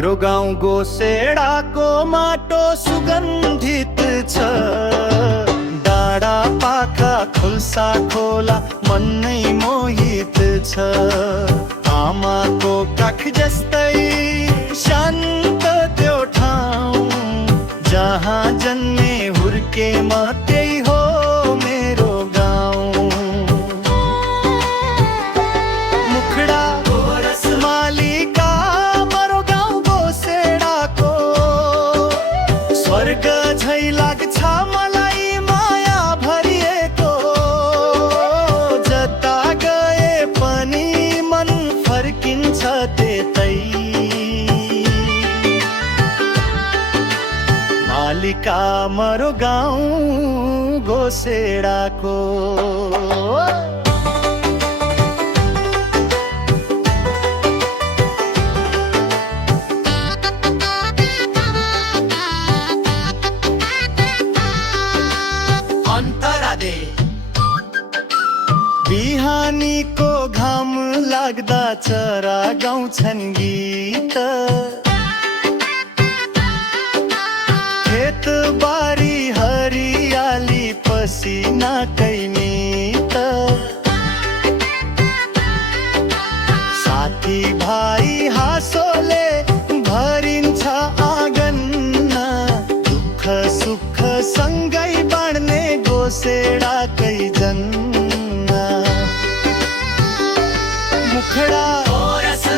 मारो गाउँ गोसेडाको माटो सुगन्धित छ। डाँडा पाखा खुल्सा खोला मन नै मोहित छ। आमाको काख जस्तै शान्त त्यो ठाउँ, जहाँ जन्मे हुर्के म त्यही हो मेरो गाउँ। मुखडा मालिका मरो गाउँ गोसेडाको, स्वर्ग झै लाग्छ मलाई माया भरिएको। जता गए पनि मन फर्किन्छ त्यतै। मालिका मरो गाउँ गोसेडाको। बिहानीको घाम लाग्दा चरा गाउँछन् गीत। खेत बारी हरियाली पसिनाकै नीत। साथी भाइ हाँसोले भरिन्छ आँगन, दुःख सुख सँगै बाँड्ने गोसेडाकै जन्ना। मुखडा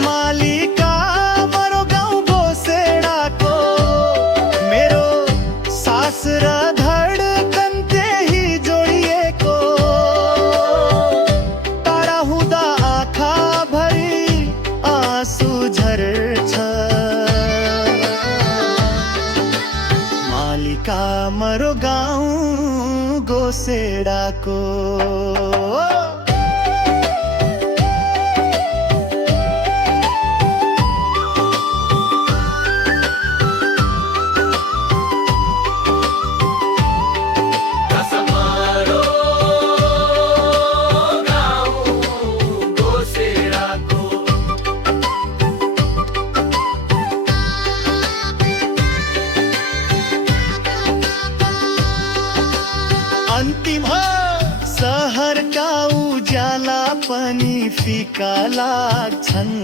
मालिका मरो गाउँ गोसेडाको, मेरो सास र धडकन त्यही जोडिएको। टाढा हुँदा आँखा भरि आँसु झर्छ। मालिका मरो गाउँ गोसेडाको। अन्तिम सहरका उज्याला पनि फिका लाग्छन्।